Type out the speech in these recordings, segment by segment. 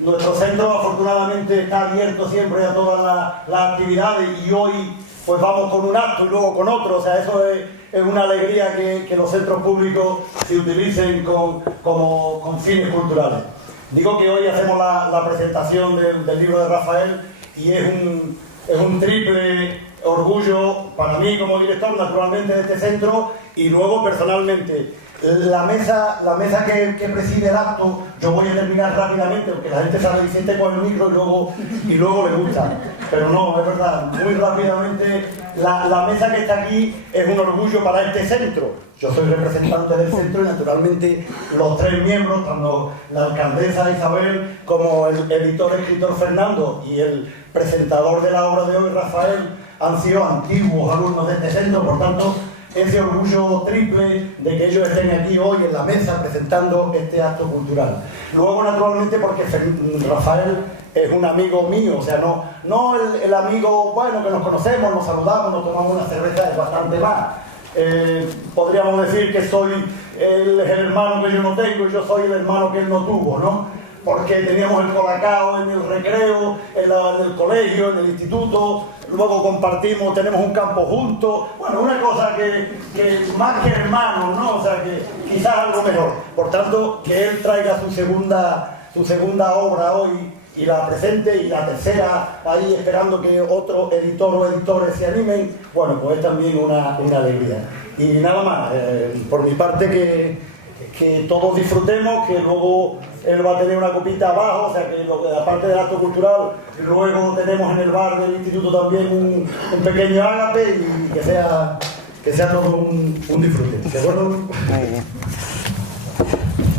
Nuestro centro afortunadamente está abierto siempre a todas las actividades y hoy pues vamos con un acto y luego con otro, o sea, eso es una alegría que los centros públicos se utilicen con fines culturales. Digo que hoy hacemos la presentación del libro de Rafael y es un triple orgullo para mí como director, naturalmente, de este centro y luego personalmente. La mesa que preside el acto, yo voy a terminar rápidamente porque la gente sale y siente con el micro y luego le gusta. Pero no, es verdad, muy rápidamente, la mesa que está aquí es un orgullo para este centro. Yo soy representante del centro y naturalmente los tres miembros, tanto la alcaldesa Isabel como el escritor Fernando y el presentador de la obra de hoy, Rafael, han sido antiguos alumnos de este centro, por tanto, ese orgullo triple de que ellos estén aquí hoy en la mesa presentando este acto cultural. Luego, naturalmente, porque Rafael es un amigo mío, o sea, no el amigo, bueno, que nos conocemos, nos saludamos, nos tomamos una cerveza, es bastante más. Podríamos decir que soy el hermano que yo no tengo y yo soy el hermano que él no tuvo, ¿no? Porque teníamos el colacao en el recreo, en el colegio, en el instituto, luego compartimos, tenemos un campo juntos, bueno, una cosa que más que hermanos, ¿no? O sea, que quizás algo mejor. Por tanto, que él traiga su segunda obra hoy y la presente, y la tercera ahí esperando que otro editor o editores se animen, bueno, pues es también una alegría. Y nada más, por mi parte que todos disfrutemos, que luego él va a tener una copita abajo, o sea que aparte del acto cultural, luego tenemos en el bar del instituto también un pequeño ágape y que sea todo un disfrute. ¿De acuerdo?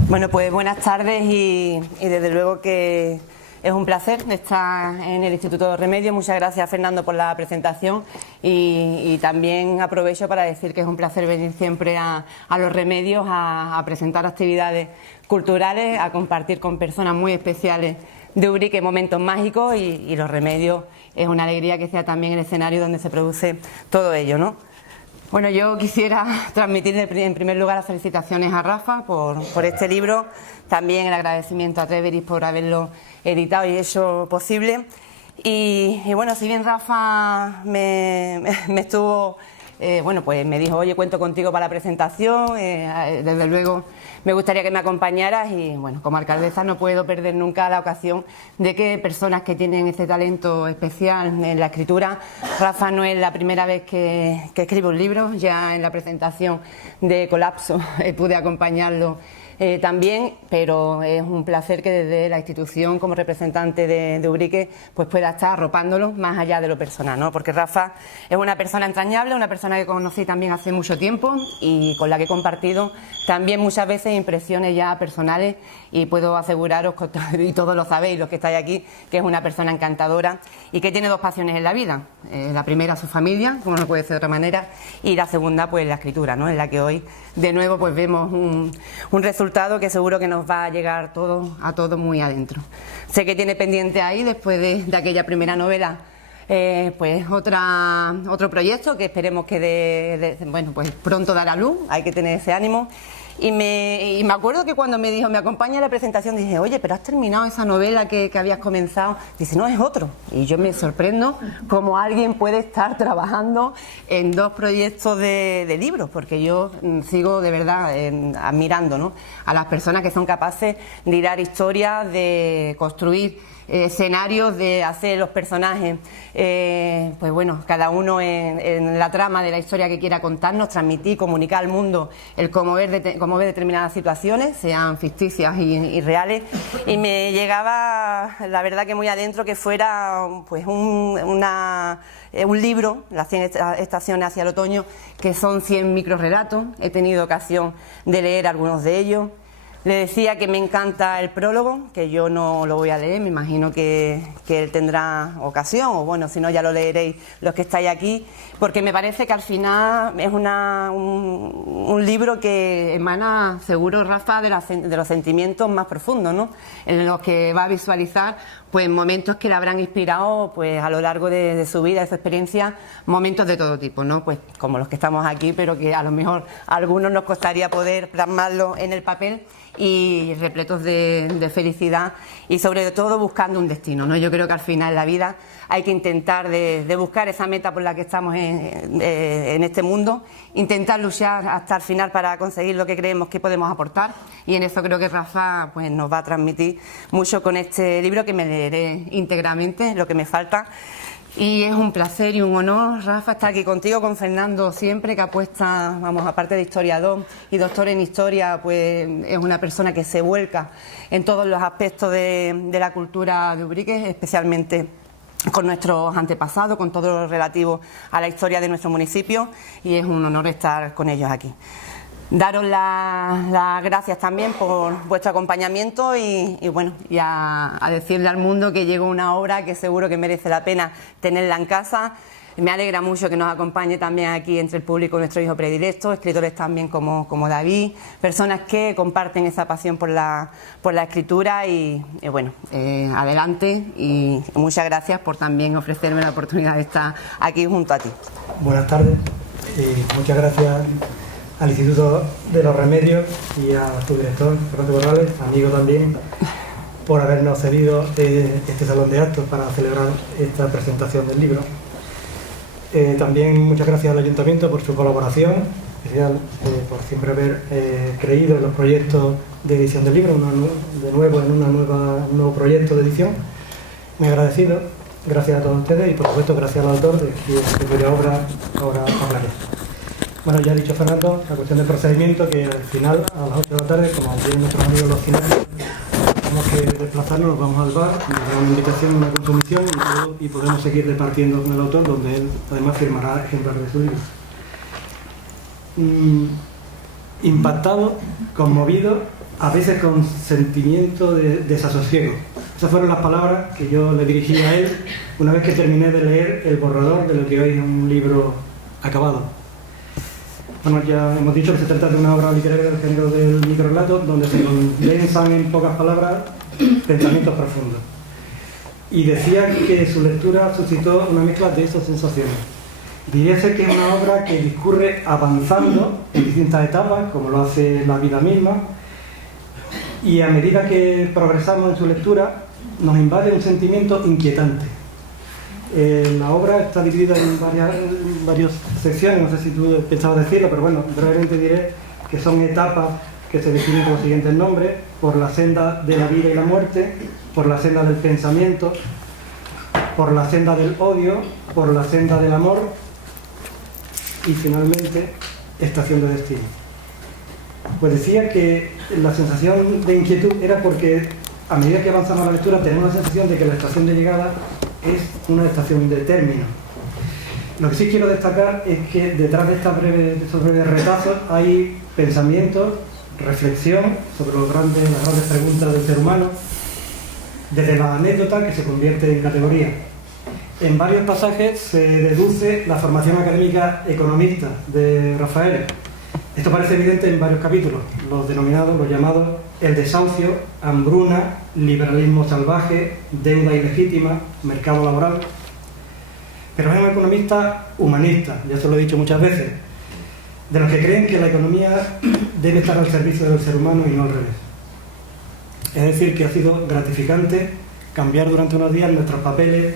Bueno, pues buenas tardes y desde luego que es un placer estar en el Instituto Remedios. Muchas gracias, Fernando, por la presentación y también aprovecho para decir que es un placer venir siempre a los Remedios a presentar actividades culturales, a compartir con personas muy especiales de Ubrique momentos mágicos y los Remedios es una alegría que sea también el escenario donde se produce todo ello, ¿no? Bueno, yo quisiera transmitirle en primer lugar las felicitaciones a Rafa por este libro, también el agradecimiento a Treveris por haberlo editado y hecho posible. Y bueno, si bien Rafa me estuvo, bueno, pues me dijo, oye, cuento contigo para la presentación, desde luego me gustaría que me acompañaras y bueno, como alcaldesa no puedo perder nunca la ocasión de que personas que tienen este talento especial en la escritura, Rafa no es la primera vez que escribe un libro, ya en la presentación de Colapso pude acompañarlo también, pero es un placer que desde la institución como representante de Ubrique pues pueda estar arropándolo más allá de lo personal, ¿no? Porque Rafa es una persona entrañable, una persona que conocí también hace mucho tiempo y con la que he compartido también muchas veces impresiones ya personales y puedo aseguraros, y todos lo sabéis los que estáis aquí, que es una persona encantadora y que tiene dos pasiones en la vida. La primera su familia, como no puede ser de otra manera, y la segunda pues la escritura, ¿no? En la que hoy de nuevo pues vemos un resultado que seguro que nos va a llegar a todos muy adentro. Sé que tiene pendiente ahí, después de aquella primera novela, pues otro proyecto que esperemos que bueno, pues pronto dará luz, hay que tener ese ánimo. Y me acuerdo que cuando me dijo, me acompaña a la presentación, dije, oye, pero has terminado esa novela que habías comenzado. Dice, no, es otro. Y yo me sorprendo cómo alguien puede estar trabajando en dos proyectos de libros, porque yo sigo de verdad admirando, ¿no?, a las personas que son capaces de hilar historias, de construir escenarios, de hacer los personajes, pues bueno, cada uno en la trama de la historia que quiera contarnos, transmitir, comunicar al mundo el cómo ver determinadas situaciones, sean ficticias y reales, y me llegaba, la verdad que muy adentro, que fuera pues un libro, las 100 estaciones hacia el otoño, que son 100 microrelatos. He tenido ocasión de leer algunos de ellos. Le decía que me encanta el prólogo, que yo no lo voy a leer, me imagino que él tendrá ocasión, o bueno, si no ya lo leeréis los que estáis aquí, porque me parece que al final es un un libro que emana, seguro, Rafa, de los sentimientos más profundos, ¿no? En los que va a visualizar pues momentos que le habrán inspirado pues a lo largo de su vida, de su experiencia, momentos de todo tipo, ¿no? Pues como los que estamos aquí, pero que a lo mejor a algunos nos costaría poder plasmarlo en el papel, y repletos de felicidad y sobre todo buscando un destino, ¿no? Yo creo que al final en la vida hay que intentar de buscar esa meta por la que estamos en este mundo, intentar luchar hasta el final para conseguir lo que creemos que podemos aportar, y en eso creo que Rafa pues nos va a transmitir mucho con este libro, que me leeré íntegramente, lo que me falta. Y es un placer y un honor, Rafa, estar aquí contigo, con Fernando siempre, que apuesta, vamos, aparte de historiador y doctor en historia, pues es una persona que se vuelca en todos los aspectos de la cultura de Ubrique, especialmente con nuestros antepasados, con todo lo relativo a la historia de nuestro municipio, y es un honor estar con ellos aquí. Daros las gracias también por vuestro acompañamiento y bueno, y a decirle al mundo que llegó una obra que seguro que merece la pena tenerla en casa. Me alegra mucho que nos acompañe también aquí entre el público nuestro hijo predilecto, escritores también como David, personas que comparten esa pasión por la escritura, y bueno, adelante, y muchas gracias por también ofrecerme la oportunidad de estar aquí junto a ti. Buenas tardes y muchas gracias al Instituto de los Remedios y a su director, Fernando Corrales, amigo también, por habernos cedido este salón de actos para celebrar esta presentación del libro. También muchas gracias al Ayuntamiento por su colaboración, especial por siempre haber creído en los proyectos de edición del libro, de nuevo en un nuevo proyecto de edición. Muy agradecido, gracias a todos ustedes y por supuesto gracias al autor de cuya obra ahora hablaré. Bueno, ya ha dicho Fernando, la cuestión del procedimiento, que al final, a las 8 de la tarde, como tienen nuestros amigos los cineastas, tenemos que desplazarnos, nos vamos al bar, nos da una invitación, una consumición y podemos seguir repartiendo con el autor, donde él además firmará ejemplares de su libro. Impactado, conmovido, a veces con sentimiento de desasosiego. Esas fueron las palabras que yo le dirigí a él una vez que terminé de leer el borrador de lo que hoy es un libro acabado. Bueno, ya hemos dicho que se trata de una obra literaria del género del microrelato, donde se condensan en pocas palabras pensamientos profundos. Y decía que su lectura suscitó una mezcla de esas sensaciones. Diríase que es una obra que discurre avanzando en distintas etapas, como lo hace la vida misma, y a medida que progresamos en su lectura nos invade un sentimiento inquietante. La obra está dividida en varias secciones, no sé si tú pensabas decirlo, pero bueno, brevemente diré que son etapas que se definen con los siguientes nombres: por la senda de la vida y la muerte, por la senda del pensamiento, por la senda del odio, por la senda del amor y finalmente estación de destino. Pues decía que la sensación de inquietud era porque a medida que avanzamos la lectura tenemos la sensación de que la estación de llegada es una estación de término. Lo que sí quiero destacar es que detrás de estos breves retazos hay pensamientos, reflexión sobre las grandes preguntas del ser humano, desde la anécdota que se convierte en categoría. En varios pasajes se deduce la formación académica economista de Rafael. Esto parece evidente en varios capítulos, los llamados el desahucio, hambruna, liberalismo salvaje, deuda ilegítima, mercado laboral. Pero es un economista humanista, ya se lo he dicho muchas veces, de los que creen que la economía debe estar al servicio del ser humano y no al revés. Es decir, que ha sido gratificante cambiar durante unos días nuestros papeles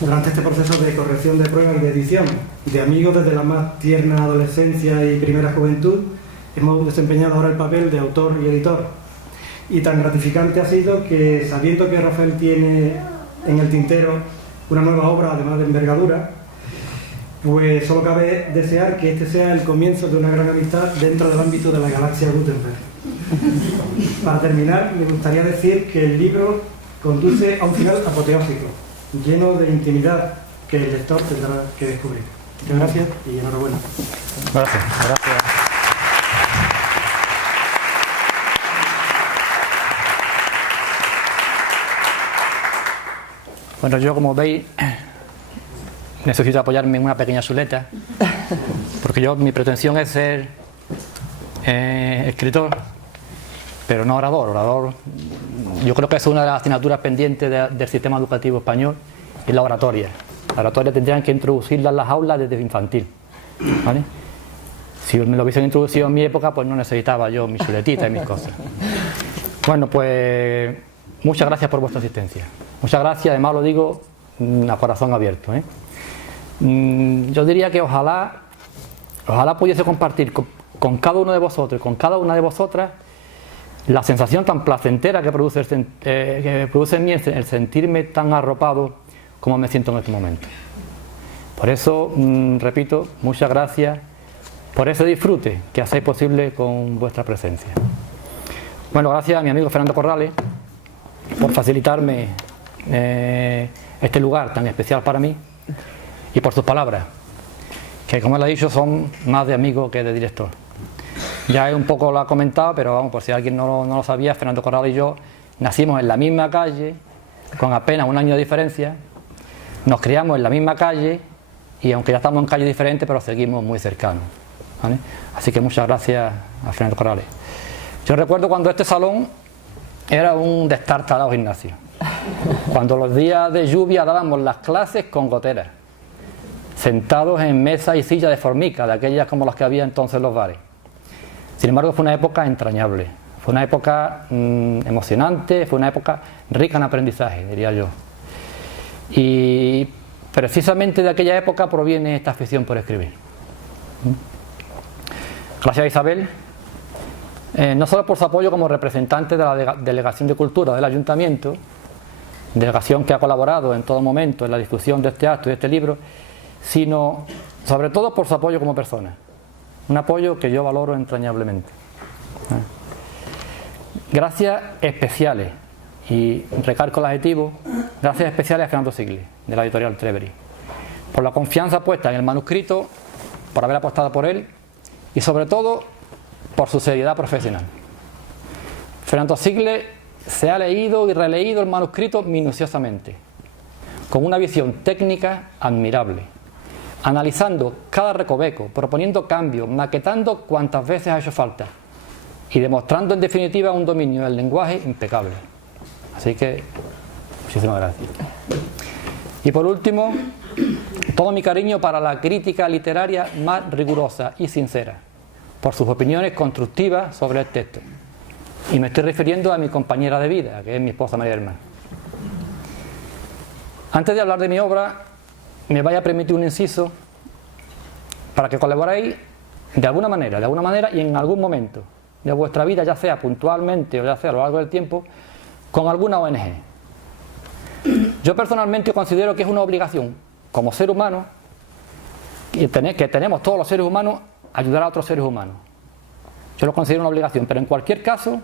durante este proceso de corrección de pruebas y de edición. De amigos desde la más tierna adolescencia y primera juventud, hemos desempeñado ahora el papel de autor y editor. Y tan gratificante ha sido que, sabiendo que Rafael tiene en el tintero una nueva obra, además de envergadura, pues solo cabe desear que este sea el comienzo de una gran amistad dentro del ámbito de la galaxia Gutenberg. Para terminar, me gustaría decir que el libro conduce a un final apoteósico, lleno de intimidad que el lector tendrá que descubrir. Muchas gracias y enhorabuena. Gracias. Bueno, yo, como veis, necesito apoyarme en una pequeña chuleta, porque mi pretensión es ser escritor, pero no orador. Orador, yo creo que es una de las asignaturas pendientes del sistema educativo español, es la oratoria. La oratoria tendrían que introducirla en las aulas desde infantil, ¿vale? Si me lo hubiesen introducido en mi época, pues no necesitaba yo mi chuletita y mis cosas. Bueno, pues muchas gracias por vuestra asistencia. Muchas gracias, además lo digo a corazón abierto, ¿eh? Yo diría que ojalá pudiese compartir con cada uno de vosotros y con cada una de vosotras la sensación tan placentera que produce en mí el sentirme tan arropado como me siento en este momento. Por eso, repito, muchas gracias por ese disfrute que hacéis posible con vuestra presencia. Bueno, gracias a mi amigo Fernando Corrales por facilitarme este lugar tan especial para mí y por sus palabras, que como él ha dicho son más de amigo que de director. Ya un poco lo ha comentado, pero vamos, por si alguien no lo sabía, Fernando Corrales y yo nacimos en la misma calle, con apenas un año de diferencia, nos criamos en la misma calle y aunque ya estamos en calles diferentes, pero seguimos muy cercanos, ¿vale? Así que muchas gracias a Fernando Corrales. Yo recuerdo cuando este salón era un destartalado gimnasio, cuando los días de lluvia dábamos las clases con goteras, sentados en mesas y sillas de formica, de aquellas como las que había entonces en los bares. Sin embargo, fue una época entrañable, fue una época emocionante, fue una época rica en aprendizaje, diría yo. Y precisamente de aquella época proviene esta afición por escribir. Gracias a Isabel, no solo por su apoyo como representante de la Delegación de Cultura del Ayuntamiento, delegación que ha colaborado en todo momento en la difusión de este acto y de este libro, sino sobre todo por su apoyo como persona, un apoyo que yo valoro entrañablemente. Gracias especiales, y recalco el adjetivo, gracias especiales a Fernando Sigli, de la editorial Trevery, por la confianza puesta en el manuscrito, por haber apostado por él y sobre todo por su seriedad profesional. Fernando Sigli se ha leído y releído el manuscrito minuciosamente, con una visión técnica admirable, analizando cada recoveco, proponiendo cambios, maquetando cuantas veces ha hecho falta y demostrando en definitiva un dominio del lenguaje impecable. Así que muchísimas gracias. Y por último, todo mi cariño para la crítica literaria más rigurosa y sincera, por sus opiniones constructivas sobre el texto. Y me estoy refiriendo a mi compañera de vida, que es mi esposa María del Mar. Antes de hablar de mi obra, me vaya a permitir un inciso para que colaboréis de alguna manera y en algún momento de vuestra vida, ya sea puntualmente o ya sea a lo largo del tiempo, con alguna ONG. Yo personalmente considero que es una obligación como ser humano que tenemos todos los seres humanos ayudar a otros seres humanos. Yo lo considero una obligación, pero en cualquier caso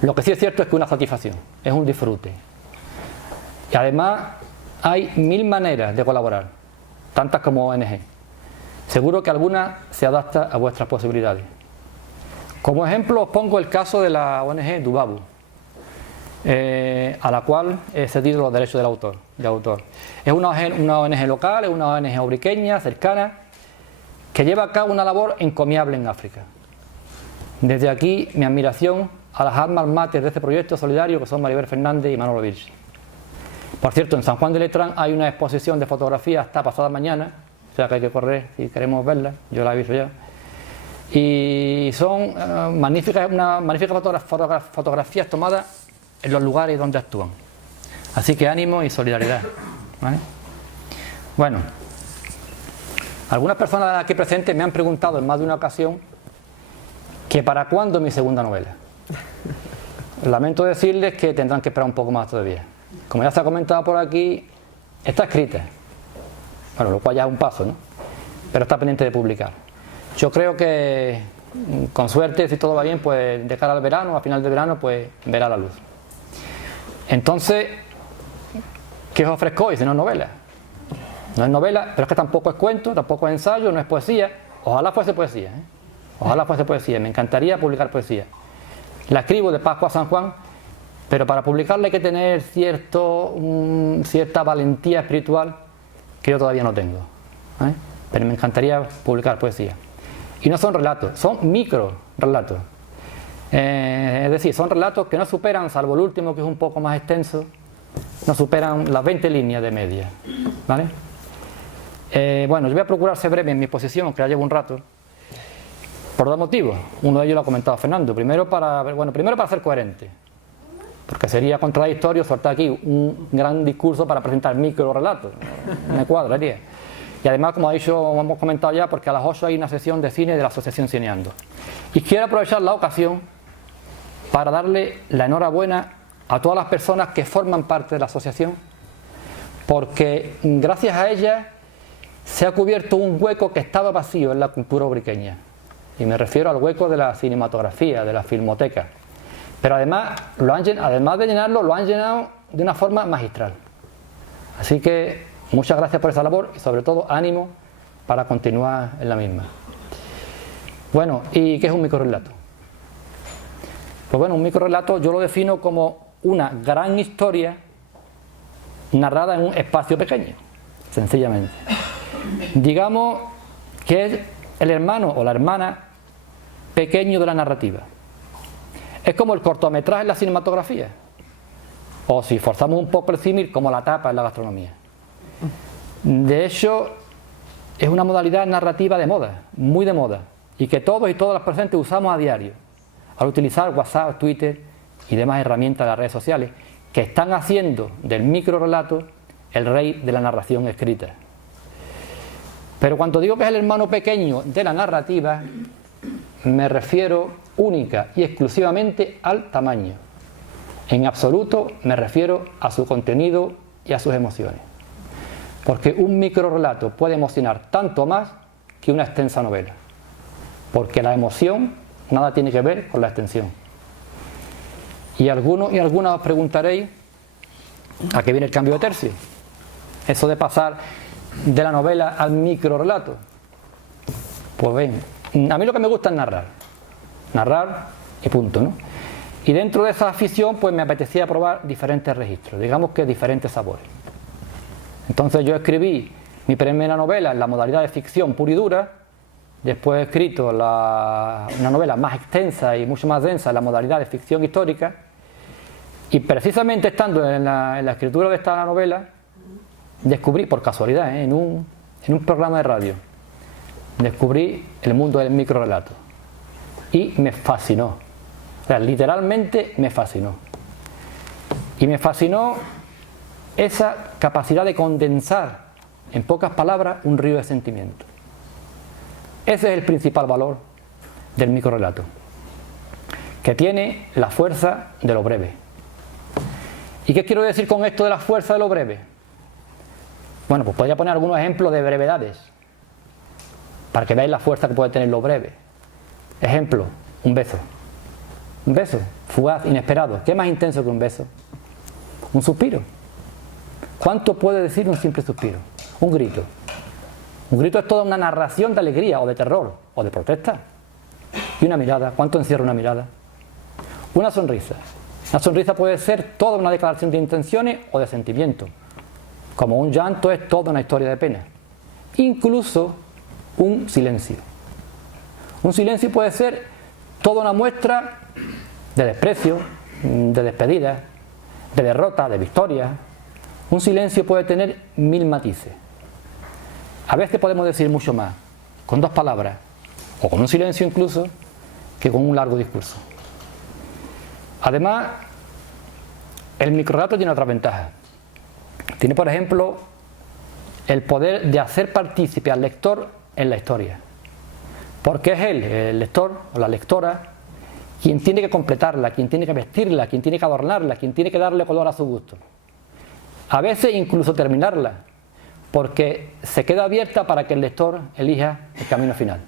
lo que sí es cierto es que es una satisfacción, es un disfrute. Y además hay 1000 maneras de colaborar, tantas como ONG. Seguro que alguna se adapta a vuestras posibilidades. Como ejemplo os pongo el caso de la ONG Dubabu, a la cual he cedido los derechos de autor. Es una ONG local, es una ONG obriqueña, cercana, que lleva a cabo una labor encomiable en África. Desde aquí mi admiración a las almas mater de este proyecto solidario, que son Maribel Fernández y Manolo Virgen. Por cierto, en San Juan de Letrán hay una exposición de fotografías hasta pasada mañana, o sea que hay que correr si queremos verla, yo la he visto ya. Y son una magnífica fotografías tomadas en los lugares donde actúan. Así que ánimo y solidaridad, ¿vale? Bueno, algunas personas aquí presentes me han preguntado en más de una ocasión que para cuándo mi segunda novela. Lamento decirles que tendrán que esperar un poco más todavía. Como ya se ha comentado por aquí, está escrita, bueno, lo cual ya es un paso, ¿no? Pero está pendiente de publicar. Yo creo que con suerte, si todo va bien, pues de cara al verano, a final de verano, pues verá la luz. Entonces, ¿qué os ofrezco hoy si no es novela? No es novela, pero es que tampoco es cuento, tampoco es ensayo, no es poesía. Ojalá fuese poesía, ¿eh? Ojalá fuese poesía, me encantaría publicar poesía. La escribo de Pascua a San Juan, pero para publicarla hay que tener cierta valentía espiritual que yo todavía no tengo, ¿eh? Pero me encantaría publicar poesía. Y no son relatos, son micro relatos. Es decir, son relatos que no superan, salvo el último que es un poco más extenso, no superan las 20 líneas de media, ¿vale? Bueno, yo voy a procurar ser breve en mi exposición, que ya llevo un rato, por dos motivos. Uno de ellos lo ha comentado Fernando. Primero para ser coherente, porque sería contradictorio soltar aquí un gran discurso para presentar micro relatos. No me cuadraría. Y además, como hemos comentado ya, porque a las 8 hay una sesión de cine de la Asociación Cineando. Y quiero aprovechar la ocasión para darle la enhorabuena a todas las personas que forman parte de la asociación, porque gracias a ellas se ha cubierto un hueco que estaba vacío en la cultura ubriqueña. Y me refiero al hueco de la cinematografía, de la filmoteca. Pero además de llenarlo, lo han llenado de una forma magistral. Así que muchas gracias por esa labor y sobre todo ánimo para continuar en la misma. Bueno, ¿y qué es un microrrelato? Pues bueno, un microrrelato yo lo defino como una gran historia narrada en un espacio pequeño, sencillamente. Digamos que es el hermano o la hermana pequeño de la narrativa. Es como el cortometraje en la cinematografía, o si forzamos un poco el símil, como la tapa en la gastronomía. De hecho, es una modalidad narrativa de moda, muy de moda, y que todos y todas las presentes usamos a diario, al utilizar WhatsApp, Twitter y demás herramientas de las redes sociales, que están haciendo del microrrelato el rey de la narración escrita. Pero cuando digo que es el hermano pequeño de la narrativa, me refiero única y exclusivamente al tamaño. En absoluto me refiero a su contenido y a sus emociones. Porque un microrrelato puede emocionar tanto más que una extensa novela. Porque la emoción nada tiene que ver con la extensión. Y algunos y algunas os preguntaréis a qué viene el cambio de tercio. Eso de pasar de la novela al microrrelato. Pues bien, a mí lo que me gusta es narrar y punto, ¿no? Y dentro de esa afición pues me apetecía probar diferentes registros, digamos que diferentes sabores. Entonces yo escribí mi primera novela en la modalidad de ficción pura y dura, después he escrito una novela más extensa y mucho más densa en la modalidad de ficción histórica, y precisamente estando en la escritura de esta novela descubrí, por casualidad, en un programa de radio, descubrí el mundo del microrrelato y me fascinó. O sea, literalmente me fascinó. Y me fascinó esa capacidad de condensar en pocas palabras un río de sentimientos. Ese es el principal valor del microrrelato, que tiene la fuerza de lo breve. ¿Y qué quiero decir con esto de la fuerza de lo breve? Bueno, pues podría poner algunos ejemplos de brevedades para que veáis la fuerza que puede tener lo breve. Ejemplo, un beso. Un beso, fugaz, inesperado. ¿Qué más intenso que un beso? Un suspiro. ¿Cuánto puede decir un simple suspiro? Un grito. Un grito es toda una narración de alegría o de terror o de protesta. Y una mirada, ¿cuánto encierra una mirada? Una sonrisa. Una sonrisa puede ser toda una declaración de intenciones o de sentimientos. Como un llanto es toda una historia de pena. Incluso un silencio. Un silencio puede ser toda una muestra de desprecio, de despedida, de derrota, de victoria. Un silencio puede tener 1000 matices. A veces podemos decir mucho más con 2 palabras, o con un silencio incluso, que con un largo discurso. Además, el microrrelato tiene otra ventaja. Tiene, por ejemplo, el poder de hacer partícipe al lector en la historia. Porque es él, el lector o la lectora, quien tiene que completarla, quien tiene que vestirla, quien tiene que adornarla, quien tiene que darle color a su gusto. A veces incluso terminarla, porque se queda abierta para que el lector elija el camino final.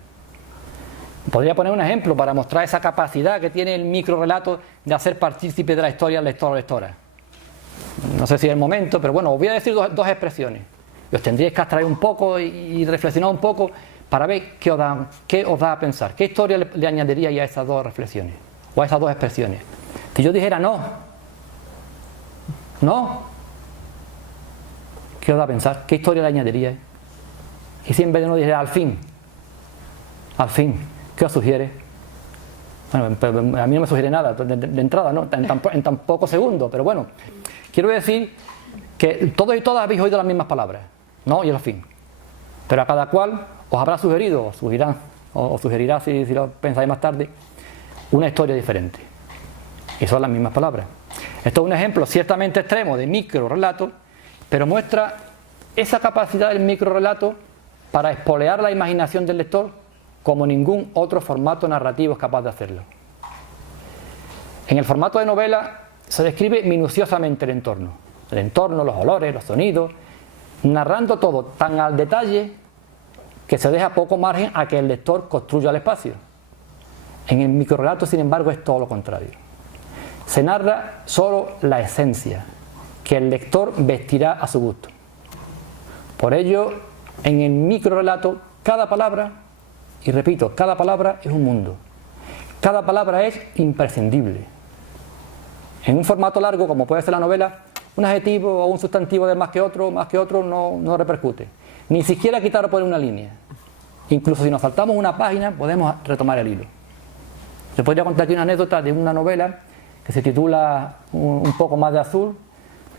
Podría poner un ejemplo para mostrar esa capacidad que tiene el microrrelato de hacer partícipe de la historia al lector o lectora. No sé si es el momento, pero bueno, os voy a decir dos expresiones. Y os tendríais que abstraer un poco y reflexionar un poco para ver qué os da a pensar. ¿Qué historia le añadiríais a esas 2 reflexiones? O a esas 2 expresiones. Si yo dijera no, ¿qué os da a pensar? ¿Qué historia le añadiríais? Y si en vez de no dijera al fin, Al fin, ¿qué os sugiere? Bueno, a mí no me sugiere nada de entrada, ¿no? En tan pocos segundos, pero bueno, quiero decir que todos y todas habéis oído las mismas palabras, ¿no? Y al fin. Pero a cada cual os habrá sugerido, o sugerirá, si lo pensáis más tarde, una historia diferente. Y son las mismas palabras. Esto es un ejemplo ciertamente extremo de microrelato, pero muestra esa capacidad del microrelato para espolear la imaginación del lector como ningún otro formato narrativo es capaz de hacerlo. En el formato de novela se describe minuciosamente el entorno, los olores, los sonidos, narrando todo tan al detalle que se deja poco margen a que el lector construya el espacio. En el microrelato, sin embargo, es todo lo contrario. Se narra solo la esencia, que el lector vestirá a su gusto. Por ello, en el microrelato, cada palabra, y repito, cada palabra es un mundo. Cada palabra es imprescindible. En un formato largo, como puede ser la novela, un adjetivo o un sustantivo de más que otro no repercute. Ni siquiera quitar o poner una línea. Incluso si nos saltamos una página, podemos retomar el hilo. Les podría contar aquí una anécdota de una novela que se titula Un poco más de azul,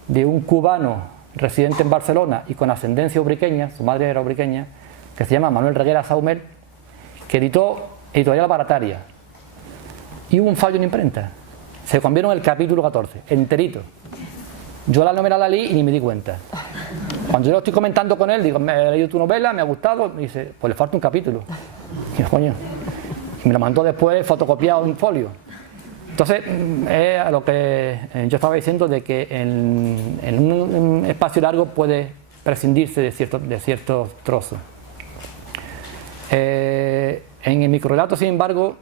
de un cubano residente en Barcelona y con ascendencia ubriqueña, su madre era ubriqueña, que se llama Manuel Reguera Saumel, que editó Editorial Barataria. Y hubo un fallo en imprenta. Se cambiaron el capítulo 14, enterito. Yo la novela la leí y ni me di cuenta. Cuando yo lo estoy comentando con él, digo, me he leído tu novela, me ha gustado, me dice, pues le falta un capítulo. Y yo, coño, y me lo mandó después fotocopiado en folio. Entonces, es a lo que yo estaba diciendo de que en un espacio largo puede prescindirse de ciertos trozos. En el microrelato, sin embargo,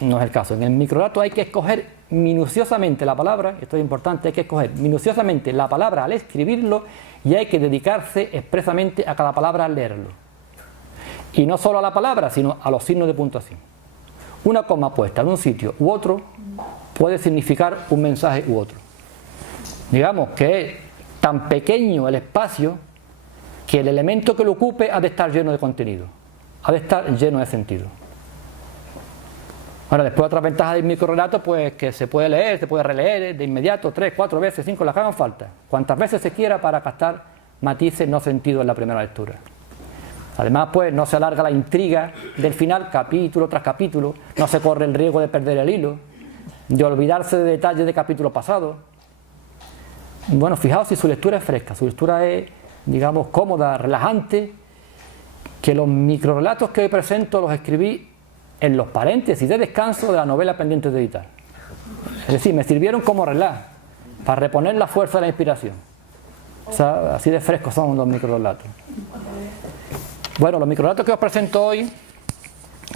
no es el caso. En el microrelato hay que escoger minuciosamente la palabra, esto es importante, hay que escoger minuciosamente la palabra al escribirlo y hay que dedicarse expresamente a cada palabra al leerlo. Y no solo a la palabra, sino a los signos de puntuación. Una coma puesta en un sitio u otro puede significar un mensaje u otro. Digamos que es tan pequeño el espacio que el elemento que lo ocupe ha de estar lleno de contenido, ha de estar lleno de sentido. Bueno, después otra ventaja del microrelato, pues que se puede leer, se puede releer de inmediato, 3, 4 veces, 5, las que hagan falta, cuantas veces se quiera para captar matices no sentidos en la primera lectura. Además, pues no se alarga la intriga del final capítulo tras capítulo, no se corre el riesgo de perder el hilo, de olvidarse de detalles de capítulos pasados. Bueno, fijaos si su lectura es fresca, su lectura es, digamos, cómoda, relajante, que los microrelatos que hoy presento los escribí en los paréntesis de descanso de la novela pendiente de editar. Es decir, me sirvieron como relaj, para reponer la fuerza de la inspiración. O sea, así de frescos son los microrelatos. Bueno, los microrelatos que os presento hoy,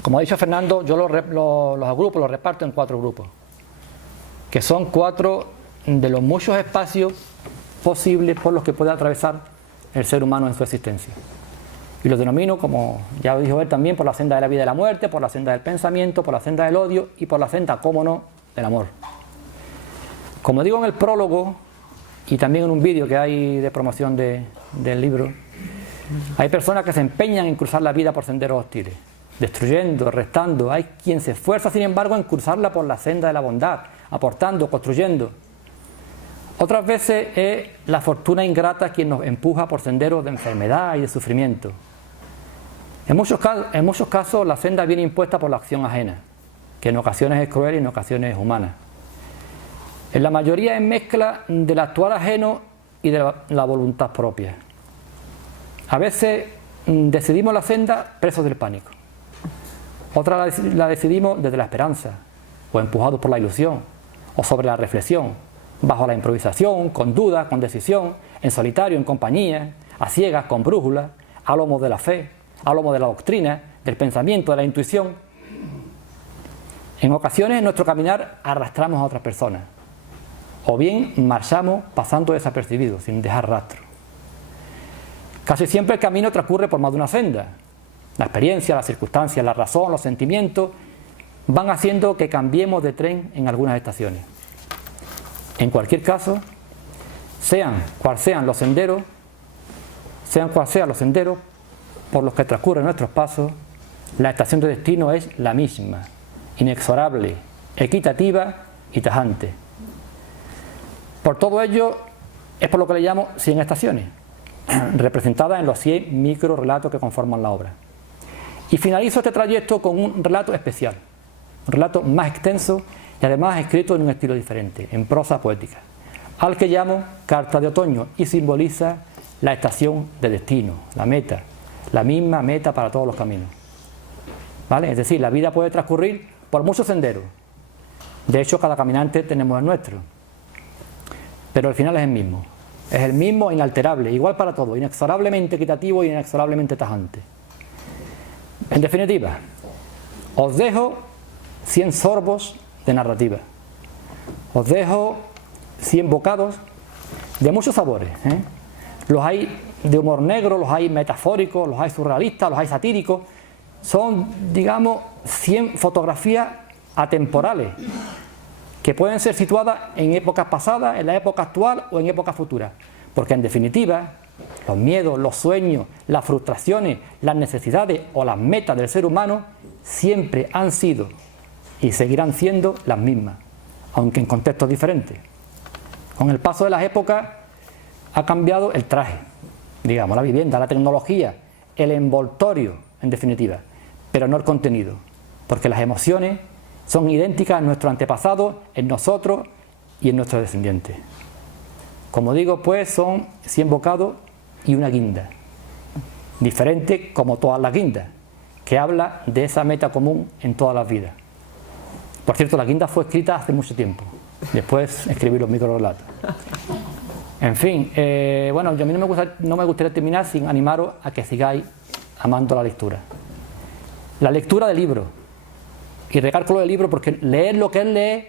como ha dicho Fernando, yo los agrupo, los reparto en 4 grupos, que son 4 de los muchos espacios posibles por los que puede atravesar el ser humano en su existencia. Y los denomino, como ya lo dijo él también, por la senda de la vida y la muerte, por la senda del pensamiento, por la senda del odio y por la senda, cómo no, del amor. Como digo en el prólogo y también en un vídeo que hay de promoción del libro, hay personas que se empeñan en cruzar la vida por senderos hostiles, destruyendo, restando. Hay quien se esfuerza, sin embargo, en cruzarla por la senda de la bondad, aportando, construyendo. Otras veces es la fortuna ingrata quien nos empuja por senderos de enfermedad y de sufrimiento. En muchos casos la senda viene impuesta por la acción ajena, que en ocasiones es cruel y en ocasiones es humana. En la mayoría es mezcla del actuar ajeno y de la voluntad propia. A veces decidimos la senda presos del pánico. Otras la decidimos desde la esperanza, o empujados por la ilusión, o sobre la reflexión, bajo la improvisación, con duda, con decisión, en solitario, en compañía, a ciegas, con brújula, a lomo de la fe, a lomo de la doctrina, del pensamiento, de la intuición. En ocasiones en nuestro caminar arrastramos a otras personas, o bien marchamos pasando desapercibidos, sin dejar rastro. Casi siempre el camino transcurre por más de una senda. La experiencia, las circunstancias, la razón, los sentimientos van haciendo que cambiemos de tren en algunas estaciones. En cualquier caso, sean cuales sean los senderos por los que transcurren nuestros pasos, La estación de destino es la misma, inexorable, equitativa y tajante. Por todo ello, es por lo que le llamo 100 estaciones, representadas en los 100 microrelatos que conforman la obra. Y finalizo este trayecto con un relato especial, un relato más extenso y además escrito en un estilo diferente, en prosa poética, al que llamo Carta de Otoño, y simboliza la estación de destino, la meta, la misma meta para todos los caminos. ¿Vale? Es decir, la vida puede transcurrir por muchos senderos. De hecho, cada caminante tenemos el nuestro. Pero el final es el mismo. Es el mismo e inalterable, igual para todos, inexorablemente equitativo y inexorablemente tajante. En definitiva, os dejo 100 sorbos de narrativa. Os dejo 100 bocados de muchos sabores, ¿eh? Los hay de humor negro, los hay metafóricos, los hay surrealistas, los hay satíricos. Son, digamos, 100 fotografías atemporales que pueden ser situadas en épocas pasadas, en la época actual o en épocas futuras. Porque en definitiva, los miedos, los sueños, las frustraciones, las necesidades o las metas del ser humano siempre han sido y seguirán siendo las mismas, aunque en contextos diferentes. Con el paso de las épocas ha cambiado el traje, digamos, la vivienda, la tecnología, el envoltorio, en definitiva, pero no el contenido, porque las emociones son idénticas en nuestros antepasados, en nosotros y en nuestros descendientes. Como digo, pues son 100 bocados y una guinda, diferente como todas las guindas, que habla de esa meta común en todas las vidas. Por cierto, la guinda fue escrita hace mucho tiempo, después escribí los microrelatos. En fin, bueno, a mí no me gustaría terminar sin animaros a que sigáis amando la lectura. La lectura de libros. Y recalco lo del libro porque leer lo que es leer,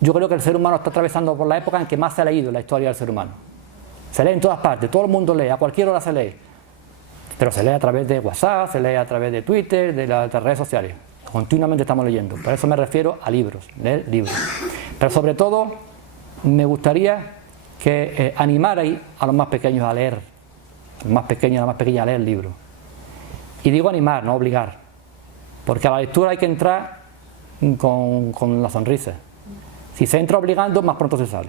yo creo que el ser humano está atravesando por la época en que más se ha leído en la historia del ser humano. Se lee en todas partes, todo el mundo lee, a cualquier hora se lee. Pero se lee a través de WhatsApp, se lee a través de Twitter, de las redes sociales. Continuamente estamos leyendo. Por eso me refiero a libros, leer libros. Pero sobre todo, me gustaría que animarais a los más pequeños a leer, a los más pequeños y a las más pequeñas a leer libros. Y digo animar, no obligar, porque a la lectura hay que entrar con la sonrisa. Si se entra obligando, más pronto se sale.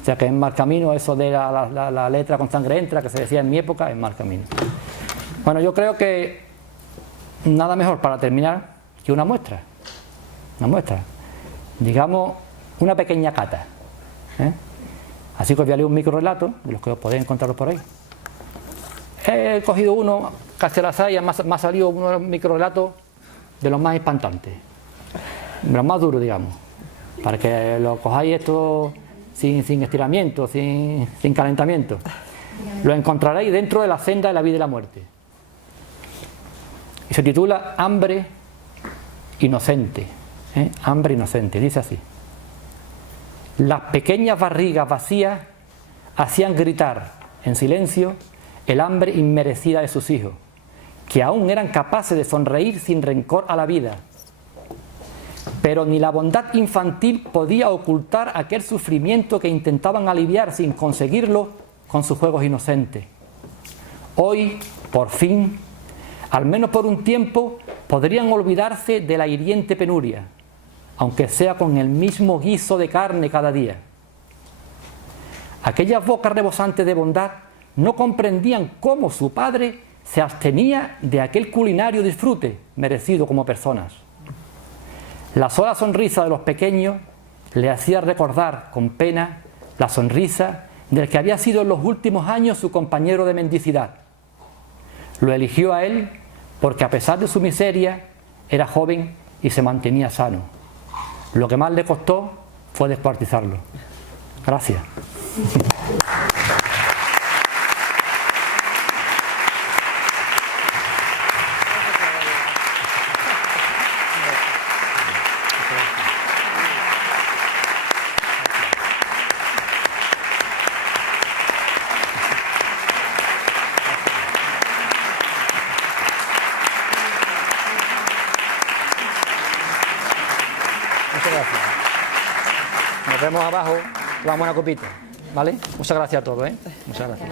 O sea que es mal camino eso de la letra con sangre entra, que se decía en mi época, es mal camino. Bueno, yo creo que nada mejor para terminar que una muestra, digamos, una pequeña cata, ¿eh? Así que os voy a leer un microrelato, de los que os podéis encontraros por ahí. He cogido uno, casi al azar, y me ha salido uno de los microrelatos de los más espantantes, de los más duros, digamos, para que lo cojáis esto sin estiramiento, sin calentamiento. Lo encontraréis dentro de la senda de la vida y la muerte. Y se titula Hambre inocente, ¿eh? Hambre inocente, dice así. Las pequeñas barrigas vacías hacían gritar en silencio el hambre inmerecida de sus hijos, que aún eran capaces de sonreír sin rencor a la vida. Pero ni la bondad infantil podía ocultar aquel sufrimiento que intentaban aliviar sin conseguirlo con sus juegos inocentes. Hoy, por fin, al menos por un tiempo, podrían olvidarse de la hiriente penuria, aunque sea con el mismo guiso de carne cada día. Aquellas bocas rebosantes de bondad no comprendían cómo su padre se abstenía de aquel culinario disfrute merecido como personas. La sola sonrisa de los pequeños le hacía recordar con pena la sonrisa del que había sido en los últimos años su compañero de mendicidad. Lo eligió a él porque, a pesar de su miseria, era joven y se mantenía sano. Lo que más le costó fue descuartizarlo. Gracias. Nos vemos abajo, tomamos una copita, ¿vale? Muchas gracias a todos, ¿eh? Muchas gracias.